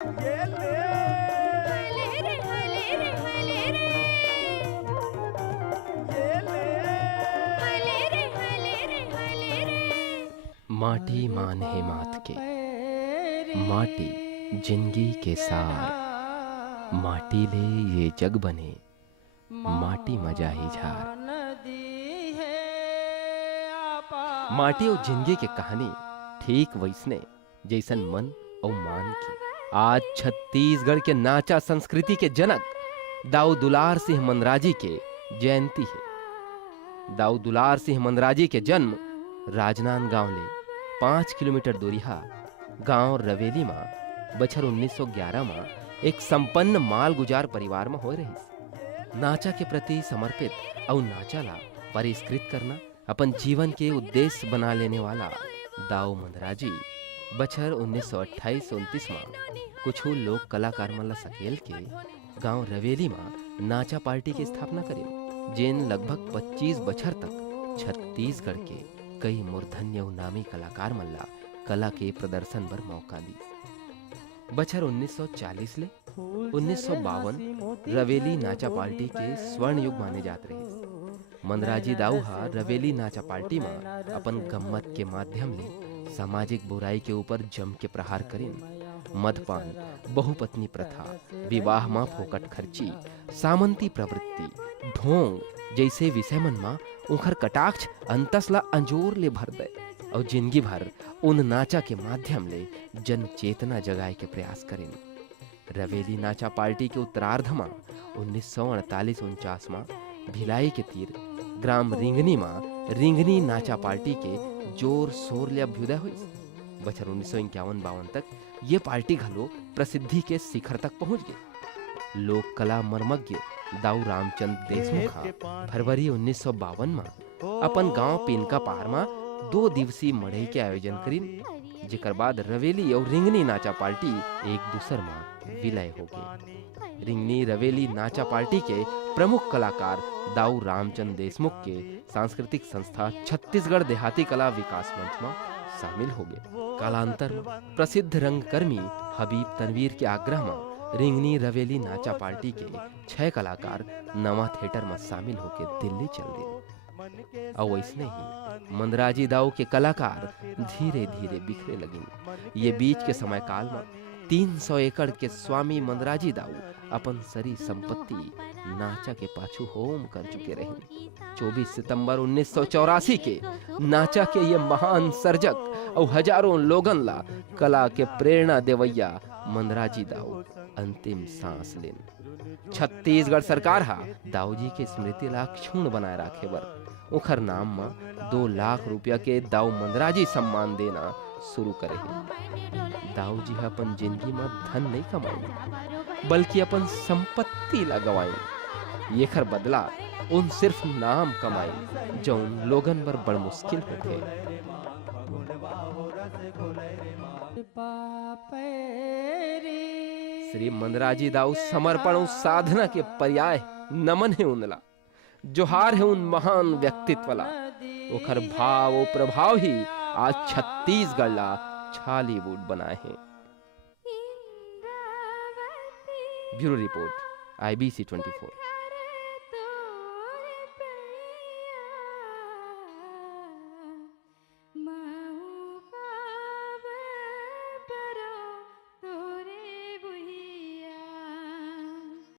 ये ले हले रे हले रे हले रे ये ले हले रे हले रे हले रे। माटी मान है मात के, माटी जिंदगी के सार, माटी ले ये जग बने, माटी मजा ही झार। माटी और जिंदगी के कहानी ठीक वैसने जैसन मन और मान की। आज छत्तीसगढ़ के नाचा संस्कृति के जनक दाऊ दुलार सिंह मंदराजी के जयंती है। दाऊ दुलार सिंह मंदराजी के जन्म राजनांद गांव ले 5 किलोमीटर दूरिहा गांव रवेली में बछर 1911 में एक संपन्न माल गुजार परिवार में हो रही। नाचा के प्रति समर्पित और नाचा ला परिष्कृत करना अपन जीवन के उद्देश्य बना लेने वाला दाऊ मंदराजी बछर 1928-29 में कुछ लोक कलाकार मन ला सकेल के गांव रवेली में नाचा पार्टी की स्थापना करें, जिन लगभग 25 बछर तक छत्तीसगढ़ के कई मूर्धन्य और नामी कलाकार मन ला कला के प्रदर्शन बर मौका दी। बछर 1940 ले 1952 रवेली नाचा पार्टी के स्वर्ण युग माने जात रहे। मंदराजी दाऊ हा रवेली नाचा पार्टी में अपन गम्मत के माध्यम ले सामाजिक बुराई के ऊपर जम के प्रहार करें। मदपान, बहुपत्नी प्रथा, विवाह में फोकट खर्ची, सामंती प्रवृत्ति, ढोंग जैसे विषय मन में उखर कटाक्ष अंतस ला अंजोर ले भर दे और जिंदगी भर उन नाचा के माध्यम ले जन चेतना जगाए के प्रयास करें। रवेली नाचा पार्टी के उत्तरार्ध में 1948-49 में भिलाई के तीर ग्राम रिंगनी में रिंगनी नाचा पार्टी के जोर शोर ले अभ्युदय हुई। बछर 1951-52 तक ये पार्टी घलो प्रसिद्धि के शिखर तक पहुंच गई। लोक कला मर्मज्ञ दाऊ रामचंद देशमुख फरवरी 1952 में अपन गांव पेनका पहाड़ में 2 दिवसीय मड़ई के आयोजन करीन, जेकर बाद रवेली और रिंगनी नाचा पार्टी एक दूसर में विलय हो गई। रिंगनी रवेली नाचा पार्टी के प्रमुख कलाकार दाऊ रामचंद देशमुख के सांस्कृतिक संस्था छत्तीसगढ़ देहाती कला विकास मंच में शामिल हो गए। कालांतर में प्रसिद्ध रंगकर्मी हबीब तनवीर के आग्रह में रिंगनी रवेली नाचा पार्टी के 6 कलाकार नवा थिएटर में शामिल होकर दिल्ली चल दिए। और वैसने ही मंदराजी दाऊ के कलाकार धीरे धीरे बिखरे लगे। ये बीच के समय काल में 300 एकड़ के स्वामी मंदराजी दाऊ अपन सारी संपत्ति नाचा के पाछू होम कर चुके रहे। 24 सितंबर 1984 के नाचा के ये महान सर्जक और हजारों लोगन ला कला के प्रेरणा देवैया मंदराजी दाऊ अंतिम सांस लेन। छत्तीसगढ़ सरकार हा दाऊ जी के स्मृति ला क्षुण्ण बनाए रखे बर उखर नाम में 2 लाख रुपया के दाऊ मंदराजी सम्मान देना शुरू करे। दाऊ जी अपन जिंदगी में धन नहीं कमाई बल्कि अपन संपत्ति ला गवाई। ये खर बदला उन सिर्फ नाम कमाई जो उन लोगन बर बड़ मुश्किल होते। श्री मंदराजी दाऊ समर्पण और साधना के पर्याय नमन है उनला, जोहार है उन महान व्यक्तित्व ला। ओखर भाव और प्रभाव ही आज छत्तीसगढ़ ला छालीवुड बनाए हैं। Bureau report IBC 24।